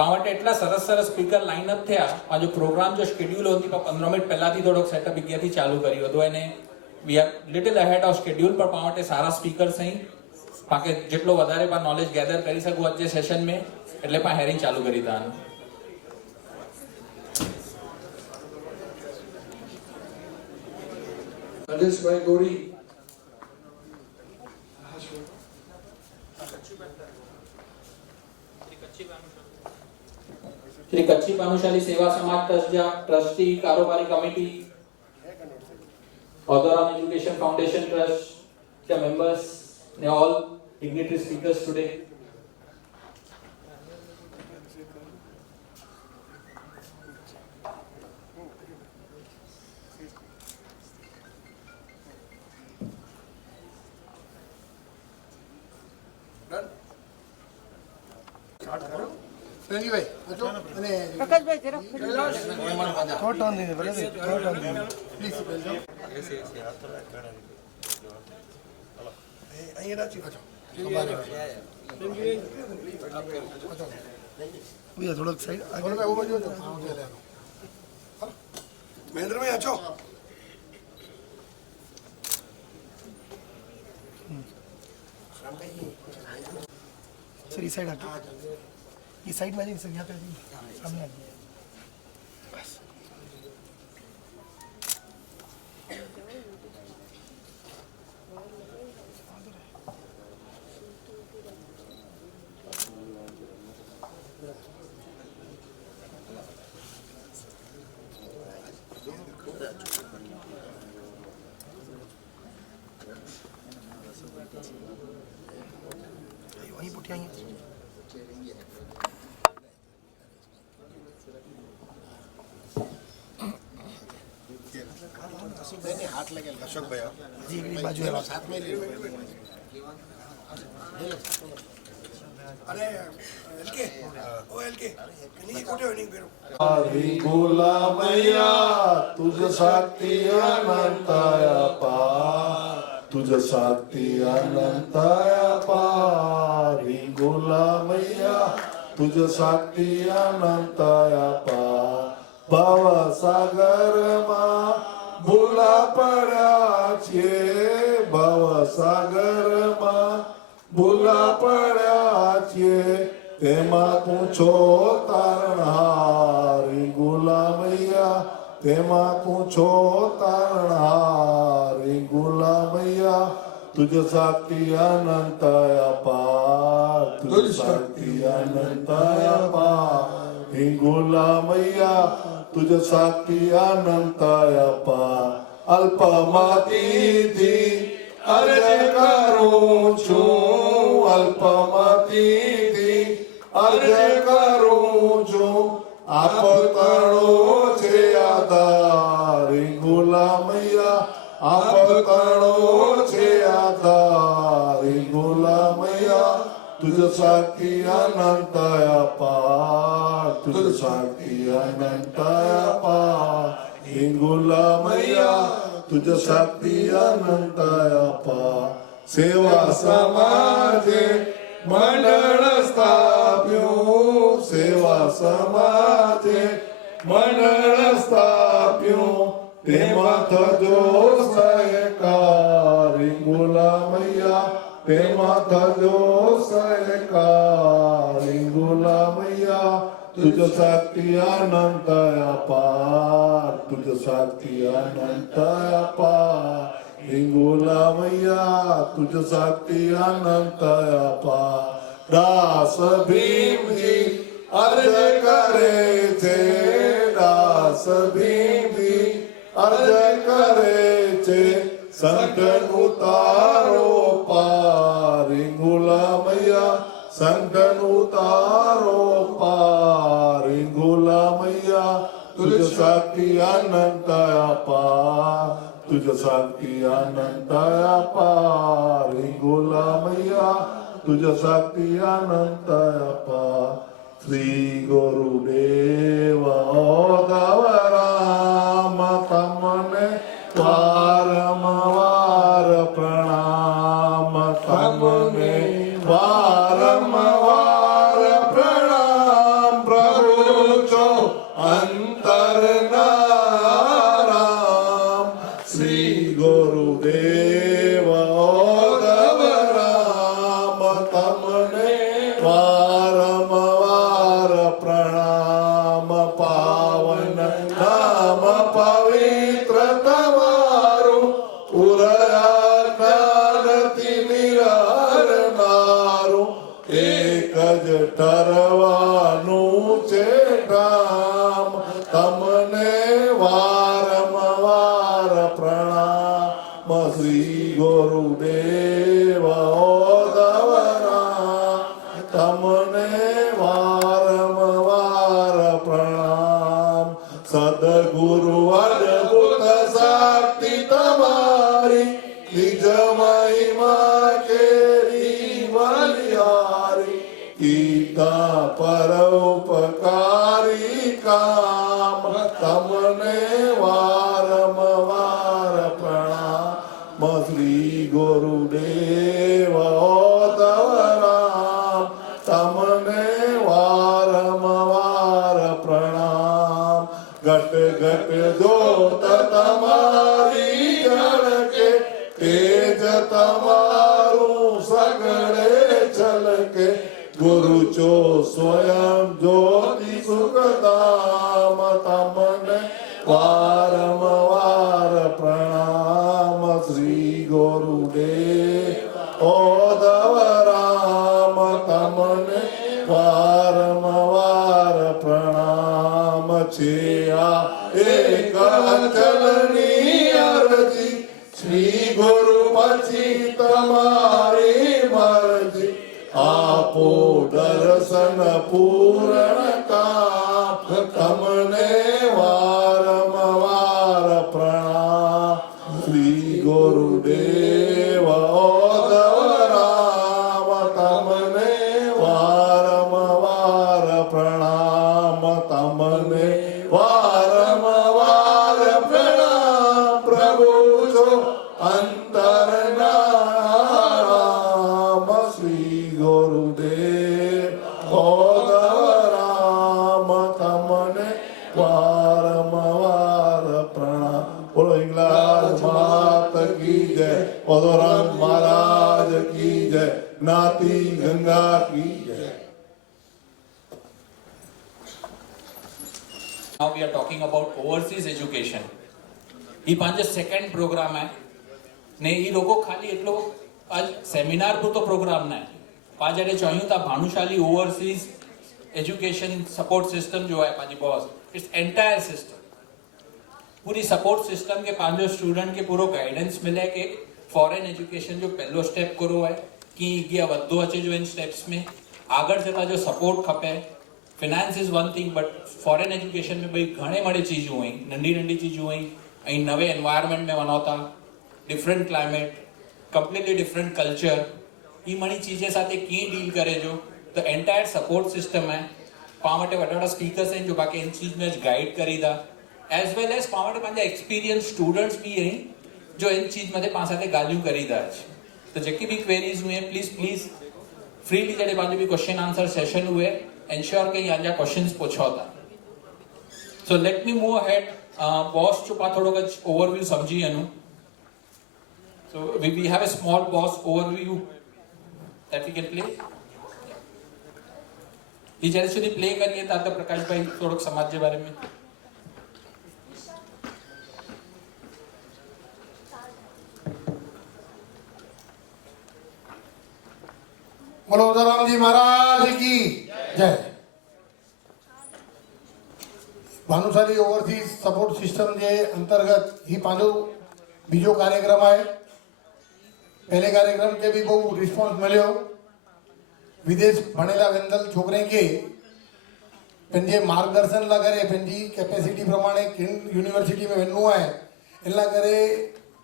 पावटे एटला सरस सरस speaker lineup थया आ जो प्रोग्राम जो शेड्यूल होती 15 मिनिट પહેલાથી થોડોક સેટઅપ જગ્યાથી ચાલુ કર્યો હતો એને we are little ahead of schedule પર પાવटे સારા સ્પીકર સહી પાકે જેટલો વધારે પા નોલેજ ગેધર કરી શકું આજે સેશન में એટલે પા હેરિંગ ચાલુ કરી દાન Radeshbhai Gori. श्री कच्ची भानुशाली सेवा समाज ट्रस्ट जा ट्रस्टी कारोबारी committee Audoram Education Foundation Trust, the members, they are all dignitary speakers today. Anyway, Prakashbhai જરા thought on the brother, thought on the please અહીંયા રાચી પાછો ભૈયા થોડોક સાઈડ આગળ ભાઈ ઉભો જો મહેન્દ્રભાઈ આછો सर इस साइड आके इस साइड में सर यहाँ पे सामने आ जाइए बस वहीं पुटिया हाथ लगे अशोक भैया जी बाजू है साथ में ले अरे एलके ओ एलके नहीं कोटे होनी पेरो हरी गुलामैया तुझ साथी अनंताया पा तुझ साथी अनंताया पारी गुलामैया तुझ साथी अनंताया पा भव सागर मा भूला पड़ा छे भव सागर मा भूला पड़ा छे तेमा पूछो तारणहारी गुलामैया तेमा पूछो तारणहारी गुलामैया तुझ साथी अनंत अपार तुझ साथी अनंत अपार ही गुलामैया तुझ साथी अनंत अपार अल्पमती थी अर्ज करूं छूं अल्पमती थी अर्ज करूं छूं आप तणो छे आधारी गुलामैया आप तणो छे आधारी गुलामैया तुझ साथी अनंत अपार तुझ साथी अनंत अपार ही गुलामैया तुझ साथी अनंत अपार सेवा समाजे मंडळ स्थाप्યું सेवा समाजे मंडळ स्थाप्યું તેમાં થજો સહકારી ગુલામૈયા તેમાં થજો સહકારી ગુલામૈયા तुझ साथी अनंत अपार तुझ साथी अनंत अपार ही गुलामैया तुझ साथी अनंत अपार दास भीम जी अर्ज करे छे दास भीम जी अर्ज करे छे संकट उतारो पारी गुलामैया संकट उतारो पारी गुलामैया तुझ साथी अनंत अपार तुझ साथी अनंत अपार गुलामैया तुझ साथी अनंत अपार श्री गुरुदेव गवराम तमने वारंवार प्रणाम तमने वारंवार प्रणाम ગુરુદેવ ઓદવરા તમને વારંવાર પ્રણામ સદગુરુ અદભુત શક્તિ તમારી નિજ મહિમા કેરી બલિહારી કીધા પરોપકારી કામ તમને વારંવાર પ્રણામ શ્રી ગુરુદેવ ઓદવરામ તમને વારંવાર પ્રણામ ઘટ ઘટ જોત તમારી ઝળકે તેજ તમારું સગળે છલકે ગુરુ ચો સ્વયં જ્યોતિ સુખધામ તમને વારંવાર પ્રણામ શ્રી ગુરુદેવ ઓદવરામ તમને વારંવાર પ્રણામ છે આ એક અચલની અરજી શ્રી ગુરુ પછી તમારી મરજી આપો દર્શન પૂર્ણ કામ તમને વારંવાર પ્રણામ શ્રી ગુરુદેવ ઓદવરામ તમને વારંવાર પ્રણામ તમને વારંવાર પ્રણામ પ્રભુ છો અંતરના શ્રી ગુરુદેવ ઓદવરામ તમને વારંવાર પ્રણામ બોલો હિંગલાજ માત કી જય ઓદવરામ મહારાજ કી જય જ્ઞાતિ ગંગા કી જય Now we are talking about overseas education. એ પાંચ સેકન્ડ પ્રોગ્રામ હે ને એ લોકો ખાલી એટલો આજ સેમિનાર પૂરતો પ્રોગ્રામ ના પાંચ જડે ચોયું તા Bhanushali overseas education support system जो है पांच बॉस इट्स एंटायर सिस्टम पूरी सपोर्ट सिस्टम के पांचो स्टूडेंट के पूरो गाइडेंस मिले कि फॉरेन एजुकेशन जो पहलो स्टेप करो है कि अगिया वधो अचे जो इन स्टेप्स में आगळ जता जो सपोर्ट खपे finance is one thing but foreign education में भाई घणे मड़े चीजों हुई नंढी नंढी चीजों हुई ऐं नवे एनवायरमेंट में वनो था different climate completely different culture ई मणी चीजें साथे कीअं डील करे जो तो एंटायर सपोर्ट सिस्टम है पावटे वडा स्पीकर्स हैं जो बाकी इन चीज में गाइड करी था एज वेल एज पावटे पंहिंजा एक्सपीरियंस स्टूडेंट्स भी हैं जो इन चीज में पासाते गालियों करी था तो जेकी भी क्वेरीज हुए प्लीज प्लीज फ्रीली जड़े पंहिंजो भी क्वेश्चन आंसर सेशन हुए एंश्योर के यहाँ जा क्वेश्चंस पूछो था so let me move ahead boss जो पा थोड़ो कुछ ओवरव्यू समझी अनु so we have a small boss overview that we can play ये जैसे સુધી પ્લે કરીએ તો પ્રકાશભાઈ થોડોક સમાજ के बारे में बोलो उदयराम जी महाराज की जय। भानुशाली ओवरसीज सपोर्ट सिस्टम के अंतर्गत ही पांचो बीजो कार्यक्रम है। पहले कार्यक्रम के भी बहुत रिस्पॉन्स मिलो विदेश भणेला वेंदल छोकरे के पंजे मार्गदर्शन ला करे पंजी कैपेसिटी प्रमाणे किन यूनिवर्सिटी में वनू है इनला करे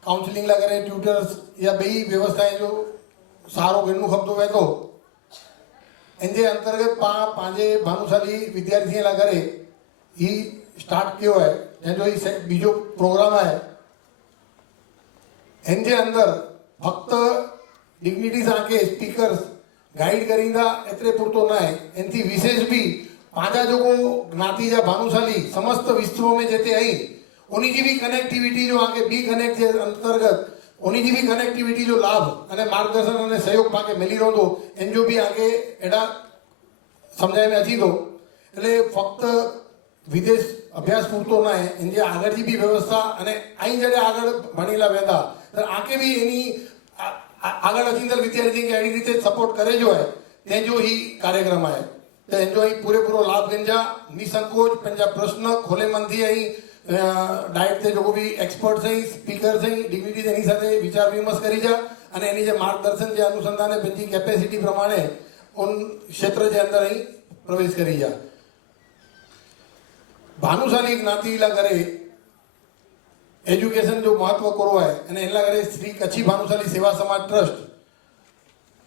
काउंसलिंग ला करे ट्यूटर्स या बई व्यवस्थाएं जो सारो वनू खपतो वे तो इनके अंतर्गत पांजे भानुशाली विद्यार्थी ला करे ही स्टार्ट कियो है जो ही बीजो प्रोग्राम है इनके अंदर फक्त डिग्निटी साके स्पीकर्स गाइड करींदा एतरे पुरतो ना है इनथी विशेष भी पांजा जो को ज्ञाति जा भानुशाली समस्त विश्व में जेते आई उन्हीं की भी कनेक्टिविटी जो आगे बी कनेक्ट के अंतर्गत उन्हीं की भी कनेक्टिविटी जो लाभ अने मार्गदर्शन अने सहयोग पाके मिली रहो इन जो भी आगे एडा समझाए में अची दो એટલે ફક્ત વિદેશ અભ્યાસ પૂરતો ના હે ઇન જે આગળની બી વ્યવસ્થા અને અહીં જડે આગળ ભણેલા વેંદા આકે બી એની આગળ અચિંતલ વિદ્યાર્થી કે એવી રીતે સપોર્ટ કરે જો है તે जो ही कार्यक्रम है तो एंजॉय पूरेपूरो लाभ लेंजा निसंकोच पंजा प्रश्न खोले मन थी અહીં डायट थे जो भी एक्सपर्ट्स हैं स्पीकर्स हैं डिग्निटी एनी साथे विचार विमर्श करी जा अने एनी जे मार्गदर्शन जे अनुसंधान है पंहिंजी कैपेसिटी प्रमाणे उन क्षेत्र जे अंदर ही प्रवेश करी जा। भानुशाली ज्ञाति ला करे एजुकेशन जो महत्व करो है अने एना करे श्री कच्छी भानुशाली सेवा समाज ट्रस्ट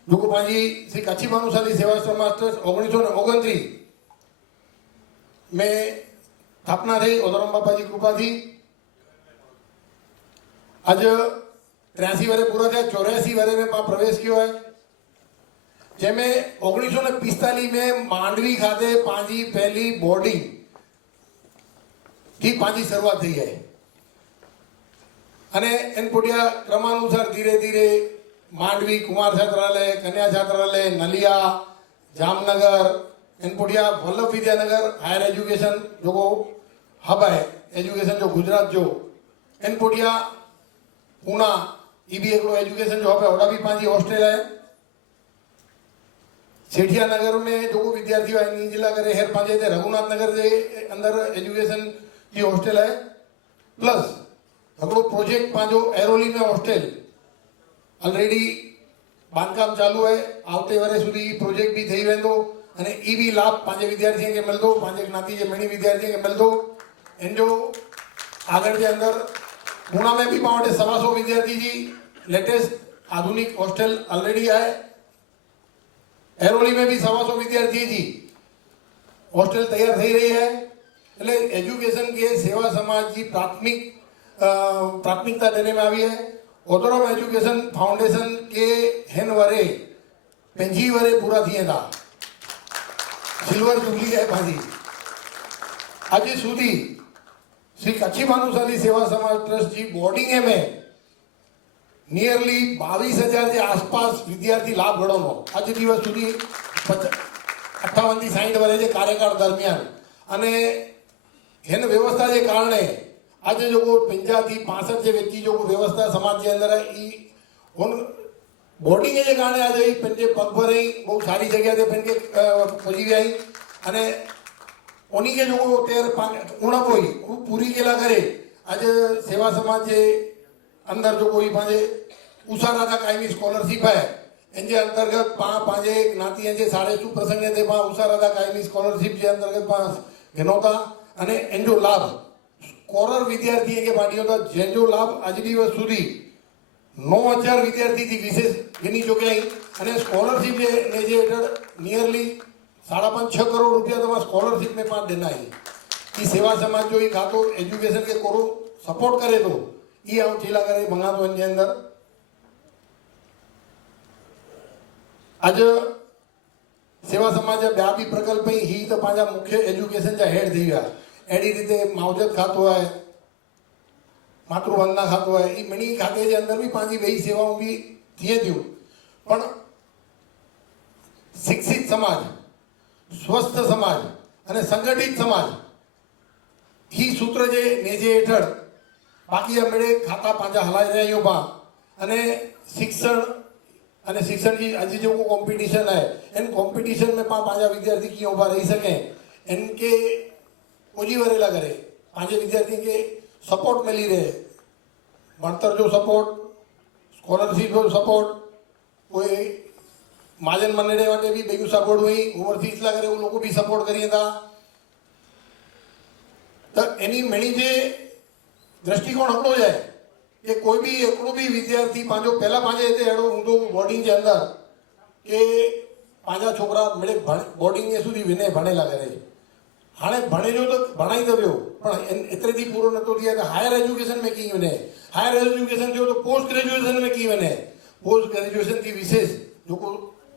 जो को पांजी श्री कच्छी भानुशाली सेवा समाज ट्रस्ट 1929 में स्थापना थी ओदराम बापा जी कृपा थी। आज 83 वर्ष पूरा थे, 84 वर्ष में पा प्रवेश किया है, जैमें 1945 में मांडवी खाते पांजी पहली बोर्डिंग की पांजी शुरुआत थी है अने एन पुडिया क्रमानुसार धीरे धीरे मांडवी कुमार छात्रालय, कन्या छात्रालय, नलिया, जामनगर, एन पुडिया वल्लभ विद्यानगर हायर एजुकेशन जो को हब है एजुकेशन जो गुजरात जो एन पुडिया पूना ये भी एक एजुकेशन जो हब है ओड़ा भी पांची हॉस्टेल है। सेठिया नगर में जो को विद्यार्थी है इन जिला करे हेर पांचे थे रघुनाथ नगर के अंदर एजुकेशन की हॉस्टेल है प्लस हिकिड़ो प्रोजेक्ट पंहिंजो एरोली में हॉस्टेल ऑलरेडी बांधकाम चालू है, आवते वरे सुधी प्रोजेक्ट भी थी वेंदो अने ई भी लाभ पंहिंजे विद्यार्थियों के मिलंदो, पंहिंजे ज्ञाति जे मणी विद्यार्थियों के मिलंदो। इन जो आगळ जे अंदर पूना में भी पाण वटि 125 विद्यार्थी जी लेटेस्ट आधुनिक हॉस्टेल ऑलरेडी है। एरोली में भी 125 विद्यार्थी जी हॉस्टेल तैयार थी रही है। એટલે एजुकेशन के सेवा समाज की प्राथमिकता देने में आई है। ओतरम एजुकेशन फाउंडेशन के हेन वरे 5 वरे पूरा थिए था, सिल्वर जुबली है भाजी। आज सुधी श्री कच्छी भानुशाली सेवा समाज ट्रस्ट की बोर्डिंग में नियरली 22,000 के आसपास विद्यार्थी लाभ गणो आज दिवस सुधी 58 થી 60 वर्ष के कार्यकाल दरमियान अने हेन व्यवस्था के कारण आज जो 50 થી 65 જે વ્યક્તિ जो व्यवस्था समाज के अंदर है ई उन बोर्डिंग के कारण आज ही पंजे पगभर ही बहुत सारी जगह से पंजे पहुंची आई अने उन्हीं के जो तेर उणप हुई वो पूरी केला करे आज सेवा समाज के अंदर जो कोई पांजे उषा राधा कायमी स्कॉलरशिप है इनके अंतर्गत पांजे ज्ञाति जे सारे सुप्रसंग थे उषा राधा कायमी स्कॉलरशिप के अंतर्गत घेनोता अने एनो लाभ स्कॉलर विद्यार्थी के पार्टियों का जेनो लाभ आज दिवस सुधी 9,000 विद्यार्थी थी विशेष गिनी चुक्याई अने स्कॉलरशिप ने जे हेठळ नियरली 5.5 करोड़ रुपया तमारा स्कॉलरशिप में पास देना है। ई सेवा समाज जो ई खातो एजुकेशन के कोरो सपोर्ट करे तो ई आउं चीला करे मंगातो इनके अंदर आज सेवा समाज ब्या भी प्रकल्प ही तो पांजा मुख्य एजुकेशन जा हेड थी गया। एडी रीते मावजत खातो है, मातृवंदना खातो है, ई मणी खाते के अंदर भी पांजी बई सेवाओं भी थिए थियूं पण शिक्षित समाज, स्वस्थ समाज अने संगठित समाज ही सूत्र जे नेजे हेठळ बाकी मेळे खाता पांजा हलाई रह्यो बा अने शिक्षण अने शिक्षण की आज जो कॉम्पिटिशन है इन कॉम्पिटिशन में पांजा विद्यार्थी की उभा रही सके इनके ओजी वरेला करे पांचे विद्यार्थी के सपोर्ट मिली रहे भणतर जो सपोर्ट स्कॉलरशिप जो सपोर्ट कोई महाजन मंडळे माटे भी बेगू सपोर्ट हुई ओवरसीज ला करे वो लोग भी सपोर्ट करिए था तो एनी मणी जे दृष्टिकोण हटो जाए कि कोई भी एकड़ो भी विद्यार्थी पांजो पहला पांजे एते एड़ो ऊंधो बोर्डिंग के अंदर के पांजा छोकरा मेरे बोर्डिंग में सुधी विने भणेला करे हाणे भणे जो तो भणाई दव्यो पण एतरे थी पूरो नतो थिया के हायर एजुकेशन में की वने हायर एजुकेशन जो तो पोस्ट ग्रेजुएशन में की वने पोस्ट ग्रेजुएशन की विशेष जो को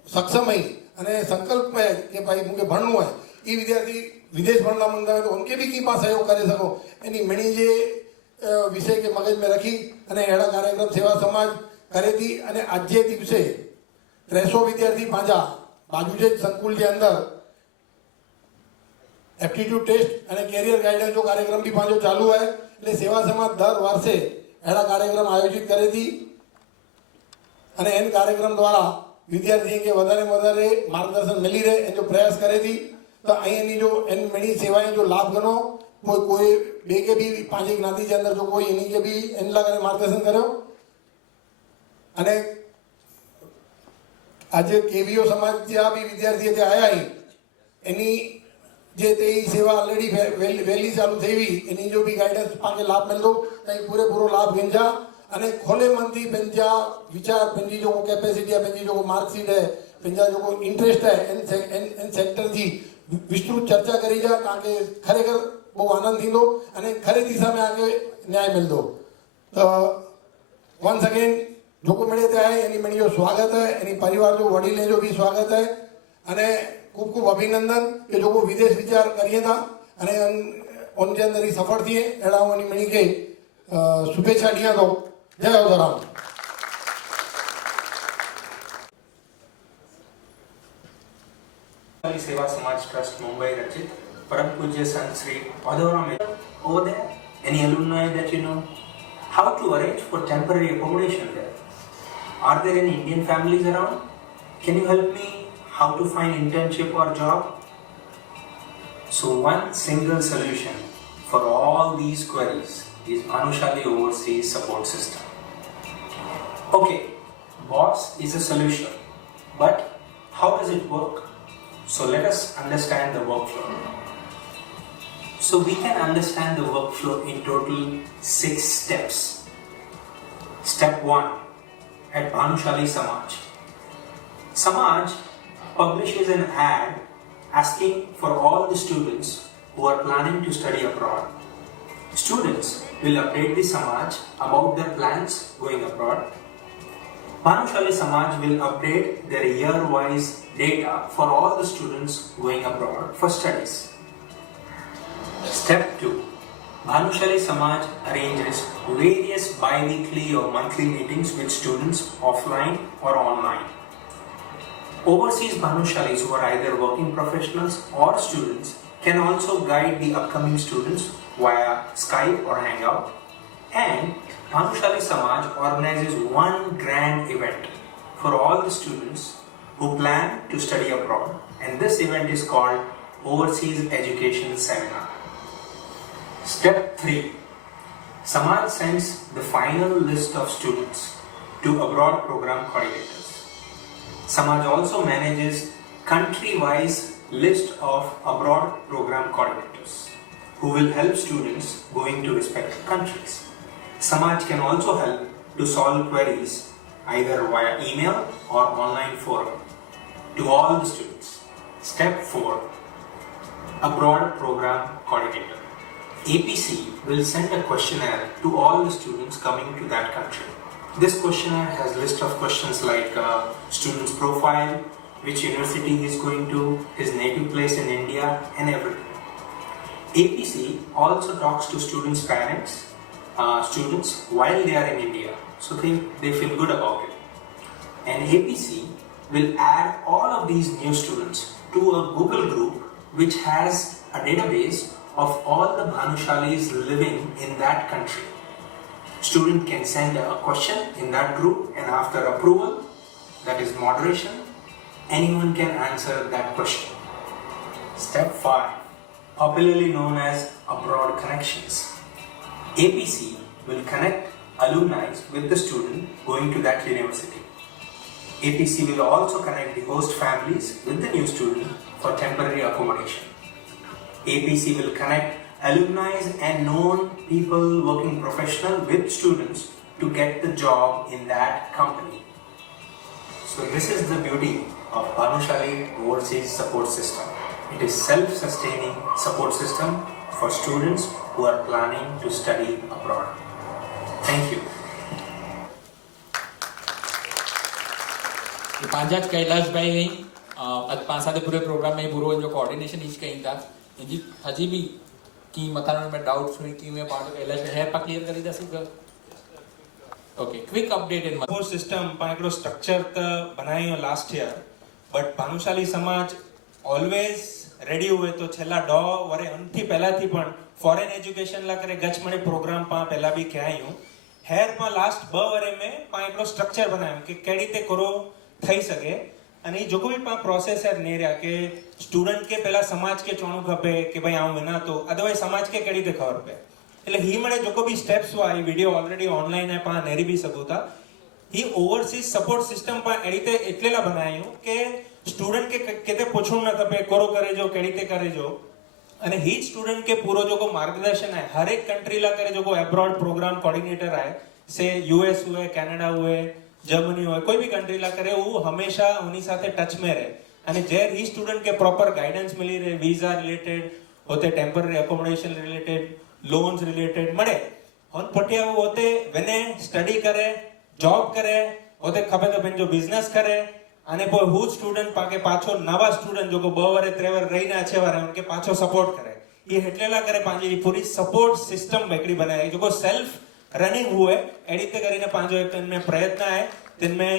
सक्षम है अने संकल्प में कि भाई मुझे भणनु है ई विद्यार्थी विदेश भणना मांगता है तो उनके भी की पास सहयोग करे सको एनी मणी जे विषय के मगज में रखी अने एड़ा कार्यक्रम सेवा समाज करे थी अने आजे दिवसे 300 विद्यार्थी पांजा बाजूजे संकुल के अंदर एप्टीट्यूड टेस्ट अने कैरियर गाइडेंस जो कार्यक्रम भी पांजो चालू है એટલે सेवा समाज दर वर्षे एड़ा कार्यक्रम आयोजित करे थी अने एन कार्यक्रम द्वारा विद्यार्थी के वधारे वधारे मार्गदर्शन मिली रहे एन जो प्रयास करे थी तो अहीं जो एन मणी सेवाएं जो लाभ गणो कोई बे के भी पांचे ज्ञाति के अंदर जो कोई इन्हीं के भी इन लगा मार्गदर्शन करो अने આજે કેવીઓ સમાજ જ્યાં બી વિદ્યાર્થી જે આયા અહીં એની જે તે સેवा ऑलरेडी वैली चालू થઈ हुई એની जो भी गाइडेंस पाके लाभ मिलदो तई पूरेपूरो लाभ गिंजा अने खोले मन थी पंहिंजा विचार पंहिंजी जो कैपेसिटी है पंहिंजी जो मार्कशीट है पंहिंजा जो इंटरेस्ट है इन सेक्टर जी विस्तृत चर्चा करी जा ताकि खरेखर બહુ આનંદ થીंदो અને ખરી દિશા में आगे न्याय मिलदो तो वंस अगेन जो को मिले है एनी मणियो स्वागत है एनी परिवार जो वडीले जो भी स्वागत है अने खूब खूब अभिनंदन कि जो को विदेश विचार करिए था अने उनके अंदर ही सफल थिए एड़ा एनी मणि के शुभेच्छा दिया तो जय ओधराम। सेवा समाज ट्रस्ट मुंबई रचित परम पूज्य संत Shri Adhoram. Over there, any alumni that you know? How to arrange for temporary accommodation there? Are there any Indian families around? Can you help me how to find internship or job? So one single solution for all these queries is Bhanushali Overseas Support System. Okay, BOSS is a solution, but how does it work? So let us understand the workflow. So we can understand the workflow in total 6 steps. Step 1 at Bhanushali Samaj. Samaj publishes an ad asking for all the students who are planning to study abroad. Students will update the Samaj about their plans going abroad. Bhanushali Samaj will update their year-wise data for all the students going abroad for studies. Step 2. Bhanushali Samaj arranges various bi-weekly or monthly meetings with students offline or online. Overseas Bhanushalis who are either working professionals or students can also guide the upcoming students via Skype or Hangout. And Bhanushali Samaj organizes one grand event for all the students who plan to study abroad, and this event is called Overseas Education Seminar. Step 3. Samaj sends the final list of students to abroad program coordinators. Samaj also manages country-wise list of abroad program coordinators who will help students going to respective countries. Samaj can also help to solve queries either via email or online forum to all the students. Step 4. Abroad program coordinator. APC will send a questionnaire to all the students coming to that country. This questionnaire has list of questions like student's profile, which university he is going to, his native place in India, and everything. APC also talks to students' parents, students while they are in India, so they feel good about it. And APC will add all of these new students to a Google group which has a database of all the Bhanushalis living in that country. Student can send a question in that group, and after approval, that is moderation, anyone can answer that question. Step 5, popularly known as Abroad Connections. APC will connect alumni with the student going to that university. APC will also connect the host families with the new student for temporary accommodation. APC will connect alumni and known people working professional with students to get the job in that company. So this is the beauty of Bhanushali Overseas Support System. It is self-sustaining support system for students who are planning to study abroad. Thank you. પાંજા कैलाशભાઈ અહીં પાછા પૂરે programme में પૂરો जो coordination etch कहीं था जी हजी भी की मतारण में डाउट हुई कि मैं पार्ट कैलाश है पा क्लियर કરી દસું કે okay quick update in support system पर हिकिड़ो स्ट्रक्चर त बनायो लास्ट ईयर बट भानुशाली समाज ऑलवेज रेडी हुए तो छेल्ला 2 वरे अंथी पहलाथी पण फॉरेन एजुकेशन ला करे गच मणे प्रोग्राम पा पहला भी कयायूं हेर पा लास्ट 2 वरे में पा हिकिड़ो स्ट्रक्चर बनायो कि केड़ी ते करो થઈ શકે અને જો કોઈ પણ પ્રોસેસ હે નેર્યા કે સ્ટુડન્ટ કે પહેલા સમાજ કે ચોણું ખપે કે ભાઈ આવું વિના તો અદરવાઇઝ સમાજ કે કેડી તે ખબર પે એટલે હી મળે જો કોઈ સ્ટેપ્સ વા ઈ વિડિયો ઓલરેડી ઓનલાઈન હે પા નેરી બી સકો તા ही ओवरसीज सपोर्ट सिस्टम पर एडिते एटलेला बनायो के स्टूडेंट के केते पूछण न खपे कोरो करे जो केडिते करे जो અને ही स्टूडेंट के पूरो जो को मार्गदर्शन है हर एक कंट्री ला करे जो को अब्रॉड प्रोग्राम कोऑर्डिनेटर है से यूएस हुए कनाडा हुए जर्मनी हुए कोई भी कंट्री ला करे वो हमेशा उन्हीं साथे टच में रहे અને જે ही स्टूडेंट के प्रॉपर गाइडेंस मिली रहे वीजा रिलेटेड होते temporary accommodation related loans related મળે और पटिया वो होते वेने स्टडी करे जॉब करे होते खपे तो बेन जो बिजनेस करे અને કોઈ હું સ્ટુડન્ટ પાકે પાછો નવા સ્ટુડન્ટ જો કો 2 વરે 3 વરે રહીને છે વારે ઉનકે પાછો સપોર્ટ કરે ये हेटलेला करे पांजी पूरी सपोर्ट सिस्टम बेकड़ी बनाए जो को सेल्फ रनिंग हुए एडिते करीने पांचो एक इनमें प्रयत्न है जिनमें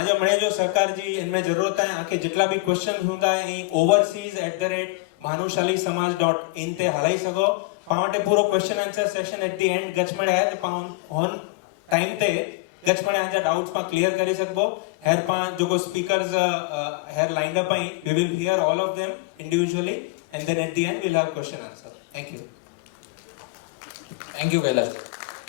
आज मणे जो सरकार जी इनमें जरूरत है आके जितना भी क्वेश्चन होता है overseas@bhanushalisumaj.in ते हलाई सको पावटे पूरो question answer session at the end गचमणे है तो ऑन टाइम ते गचमणे आजा डाउट्स पा क्लियर करी सकबो हेर पा जो को speakers here lined up I we will hear all of them individually and then at the end we will have question answer thank you thank you Kailash.